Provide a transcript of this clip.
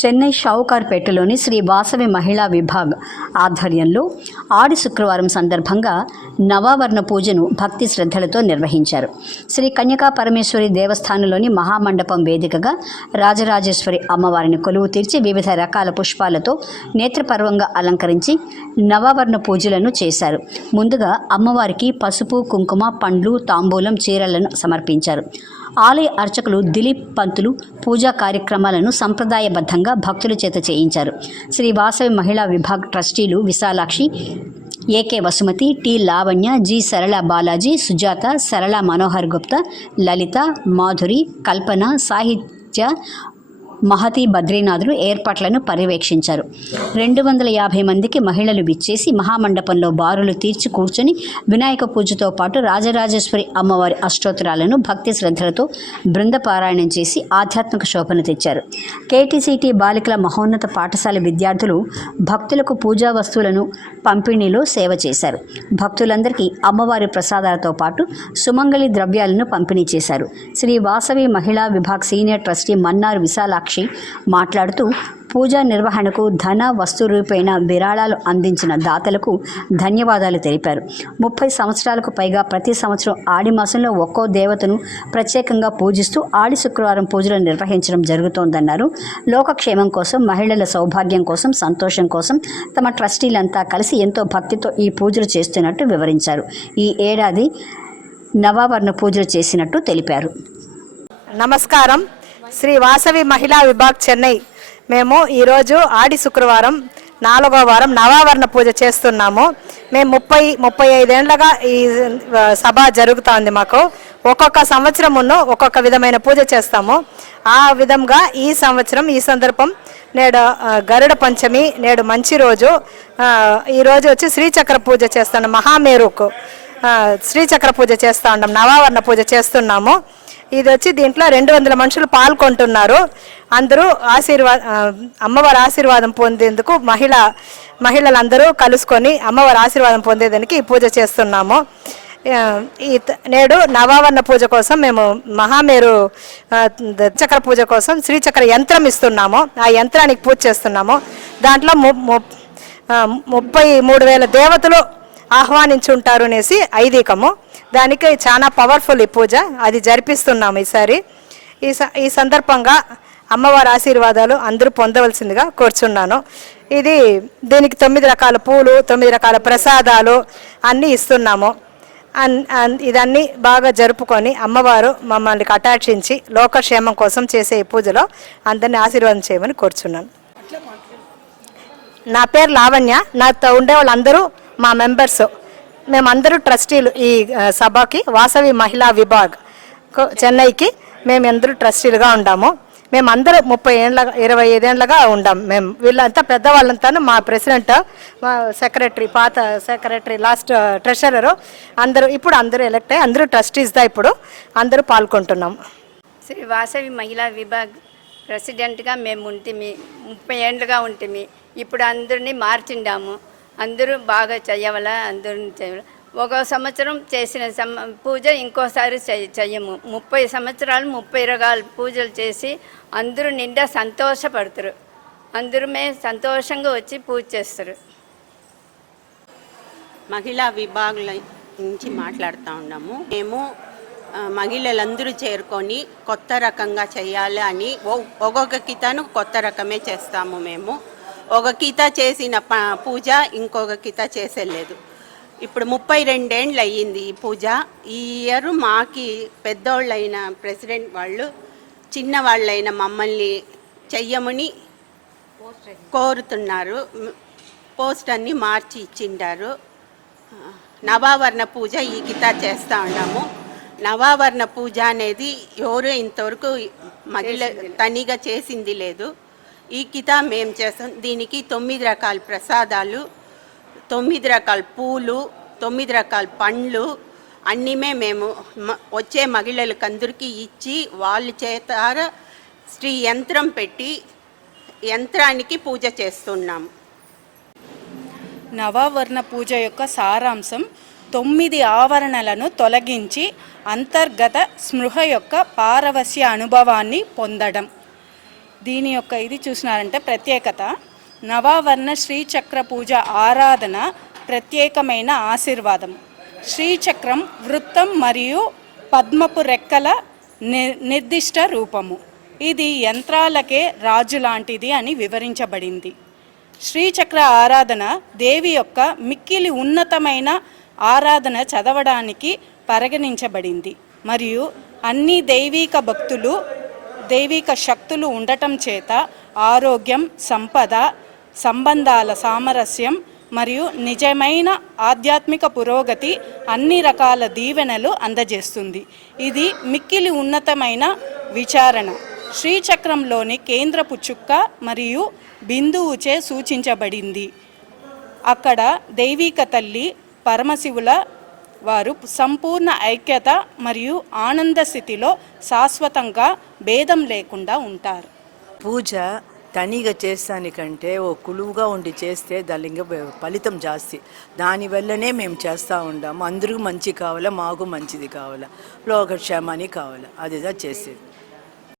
చెన్నై షావుకార్పేటలోని శ్రీ వాసవి మహిళా విభాగ్ ఆధ్వర్యంలో ఆడి శుక్రవారం సందర్భంగా నవావర్ణ పూజను భక్తి శ్రద్ధలతో నిర్వహించారు. శ్రీ కన్యకా పరమేశ్వరి దేవస్థానంలోని మహామండపం వేదికగా రాజరాజేశ్వరి అమ్మవారిని కొలువు తీర్చి వివిధ రకాల పుష్పాలతో నేత్రపర్వంగా అలంకరించి నవావర్ణ పూజలను చేశారు. ముందుగా అమ్మవారికి పసుపు కుంకుమ పండ్లు తాంబూలం చీరలను సమర్పించారు. ఆలయ అర్చకులు దిలీప్ పంతులు పూజా కార్యక్రమాలను సంప్రదాయబద్ధంగా భక్తుల చేత చేయించారు. Shri Vasavi Mahila Vibhag ట్రస్టీలు Visalakshi AK Vasumathi T Lavanya G Sarala Balaji Sujatha సరళ మనోహర్ గుప్తా లలిత మాధురి కల్పన సాహిత్య మహతి బద్రీనాథులు ఏర్పాట్లను పర్యవేక్షించారు. రెండు వందల యాభై మందికి మహిళలు విచ్చేసి మహామండపంలో బారులు తీర్చి కూర్చొని వినాయక పూజతో పాటు రాజరాజేశ్వరి అమ్మవారి అష్టోత్తరాలను భక్తి శ్రద్ధలతో బృందపారాయణం చేసి ఆధ్యాత్మిక శోభను తెచ్చారు. కేటీసీటీ బాలికల మహోన్నత పాఠశాల విద్యార్థులు భక్తులకు పూజా వస్తువులను పంపిణీలో సేవ చేశారు. భక్తులందరికీ అమ్మవారి ప్రసాదాలతో పాటు సుమంగళి ద్రవ్యాలను పంపిణీ చేశారు. శ్రీ వాసవి మహిళా విభాగ్ సీనియర్ ట్రస్టీ మన్నార్ విశాలాక్ష మాట్లాడుతూ పూజా నిర్వహణకు ధన వస్తు రూపేణ విరాళాలు అందించిన దాతలకు ధన్యవాదాలు తెలిపారు. ముప్పై సంవత్సరాలకు పైగా ప్రతి సంవత్సరం ఆడి మాసంలో ఒక్కో దేవతను ప్రత్యేకంగా పూజిస్తూ ఆడి శుక్రవారం పూజలు నిర్వహించడం జరుగుతోందన్నారు. లోకక్షేమం కోసం మహిళల సౌభాగ్యం కోసం సంతోషం కోసం తమ ట్రస్టీలంతా కలిసి ఎంతో భక్తితో ఈ పూజలు చేస్తున్నట్టు వివరించారు. ఈ ఏడాది నవావర్ణ పూజలు చేసినట్టు తెలిపారు. నమస్కారం. శ్రీ వాసవి మహిళా విభాగ్ చెన్నై. మేము ఈరోజు ఆడి శుక్రవారం నాలుగో వారం నవావరణ పూజ చేస్తున్నాము. మేము ముప్పై ముప్పై ఐదేళ్ళగా ఈ సభ జరుగుతోంది మాకు. ఒక్కొక్క సంవత్సరమును ఒక్కొక్క విధమైన పూజ చేస్తాము. ఆ విధంగా ఈ సంవత్సరం ఈ సందర్భం నేడు గరుడ పంచమి నేడు మంచి రోజు. ఈరోజు వచ్చి శ్రీచక్ర పూజ చేస్తాను మహామేరుకు. శ్రీచక్ర పూజ చేస్తా ఉన్నాం నవావరణ పూజ చేస్తున్నాము. ఇది వచ్చి దీంట్లో రెండు వందల మనుషులు పాల్గొంటున్నారు. అందరూ ఆశీర్వాద అమ్మవారి ఆశీర్వాదం పొందేందుకు మహిళ మహిళలందరూ కలుసుకొని అమ్మవారి ఆశీర్వాదం పొందేదానికి ఈ పూజ చేస్తున్నాము. ఈ నేడు నవావరణ పూజ కోసం మేము మహామేరు చక్ర పూజ కోసం శ్రీచక్ర యంత్రం ఇస్తున్నాము. ఆ యంత్రానికి పూజ చేస్తున్నాము. దాంట్లో ము- ము- ముప్పై మూడు వేల దేవతలు ఆహ్వానించుంటారు అనేసి ఐదీకము. దానికి చాలా పవర్ఫుల్ ఈ పూజ. అది జరిపిస్తున్నాము ఈసారి. ఈ స- ఈ సందర్భంగా అమ్మవారి ఆశీర్వాదాలు అందరూ పొందవలసిందిగా కోరుచున్నాను. ఇది దీనికి తొమ్మిది రకాల పూలు తొమ్మిది రకాల ప్రసాదాలు అన్నీ ఇస్తున్నాము. అన్ అన్ ఇదన్నీ బాగా జరుపుకొని అమ్మవారు మమ్మల్ని కటాక్షించి లోకక్షేమం కోసం చేసే ఈ పూజలో అందరినీ ఆశీర్వాదం చేయమని కోరుచున్నాను. నా పేరు లావణ్య. నాతో ఉండే వాళ్ళందరూ మా మెంబర్స్ మేమందరూ ట్రస్టీలు ఈ సభకి వాసవి మహిళా విభాగ్ చెన్నైకి మేము అందరూ ట్రస్టీలుగా ఉండాము. మేమందరూ ముప్పై ఏళ్ళ ఇరవై ఐదేళ్ళగా ఉండాం. మేము వీళ్ళంతా పెద్దవాళ్ళంతా మా ప్రెసిడెంట్ మా సెక్రటరీ పాత సెక్రటరీ లాస్ట్ ట్రెషరరు అందరూ ఇప్పుడు అందరూ ఎలక్ట్ అయ్యి అందరూ ట్రస్టీస్దా ఇప్పుడు అందరూ పాల్గొంటున్నాం. శ్రీ వాసవి మహిళా విభాగ్ ప్రెసిడెంట్గా మేము ఉంటిమి ముప్పై ఏండ్లుగా ఉంటిమి. ఇప్పుడు అందరినీ మార్చిండాము. అందరూ బాగా చేయవల అందరూ చేయవల. ఒక సంవత్సరం చేసిన సమ పూజ ఇంకోసారి చెయ్య చెయ్యము. ముప్పై సంవత్సరాలు ముప్పై రకాల పూజలు చేసి అందరూ నిండా సంతోషపడతారు. అందరూ మేము సంతోషంగా వచ్చి పూజ చేస్తారు. మహిళా విభాగుల నుంచి మాట్లాడుతూ ఉన్నాము. మేము మహిళలందరూ చేరుకొని కొత్త రకంగా చేయాలి అని ఒ- ఒక్కొక్క కితను కొత్త రకమే చేస్తాము మేము. ఒక కిత చేసిన ప- పూజ ఇంకొక కిత చేసేలేదు. ఇప్పుడు ముప్పై రెండేండ్లు అయ్యింది ఈ పూజ. ఈ ఇయర్ మాకి పెద్దోళ్ళైన ప్రెసిడెంట్ వాళ్ళు చిన్నవాళ్ళైన మమ్మల్ని చెయ్యమని కోరుతున్నారు. పోస్ట్ అన్ని మార్చి ఇచ్చిండారు. నవావరణ పూజ ఈ కితా చేస్తూ ఉన్నాము. నవావరణ పూజ అనేది ఎవరు ఇంతవరకు మహిళ తనిగా చేసింది లేదు. ఈ కితా మేము చేస్తాం. దీనికి తొమ్మిది రకాల ప్రసాదాలు తొమ్మిది రకాల పూలు తొమ్మిది రకాల పండ్లు అన్నీమే మేము వచ్చే మహిళలకు అందరికీ ఇచ్చి వాళ్ళ చేత శ్రీ యంత్రం పెట్టి యంత్రానికి పూజ చేస్తున్నాం. నవావర్ణ పూజ యొక్క సారాంశం తొమ్మిది ఆవరణలను తొలగించి అంతర్గత స్మృహ యొక్క పారవస్య అనుభవాన్ని పొందడం. దీని యొక్క ఇది చూసినారంటే ప్రత్యేకత. నవావర్ణ శ్రీచక్ర పూజ ఆరాధన ప్రత్యేకమైన ఆశీర్వాదం. శ్రీచక్రం వృత్తం మరియు పద్మపు రెక్కల ని నిర్దిష్ట రూపము. ఇది యంత్రాలకే రాజు లాంటిది అని వివరించబడింది. శ్రీచక్ర ఆరాధన దేవి యొక్క మిక్కిలి ఉన్నతమైన ఆరాధన చదవడానికి పరిగణించబడింది. మరియు అన్ని దైవీక భక్తులు దైవిక శక్తులు ఉండటం చేత ఆరోగ్యం సంపద సంబంధాల సామరస్యం మరియు నిజమైన ఆధ్యాత్మిక పురోగతి అన్ని రకాల దీవెనలు అందజేస్తుంది. ఇది మిక్కిలి ఉన్నతమైన విచారణ. శ్రీచక్రంలోని కేంద్రపు చుక్క మరియు బిందువుచే సూచించబడింది. అక్కడ దైవిక తల్లి పరమశివుల వారు సంపూర్ణ ఐక్యత మరియు ఆనంద స్థితిలో శాశ్వతంగా భేదం లేకుండా ఉంటారు. పూజ తనిగా చేస్తానికంటే ఓ కులువుగా ఉండి చేస్తే దాని ఫలితం జాస్తి. దానివల్లనే మేము చేస్తూ ఉంటాము అందరూ మంచి కావాలా మాకు మంచిది కావాలా లోకక్షేమానికి కావాలా అదిదా చేసేది.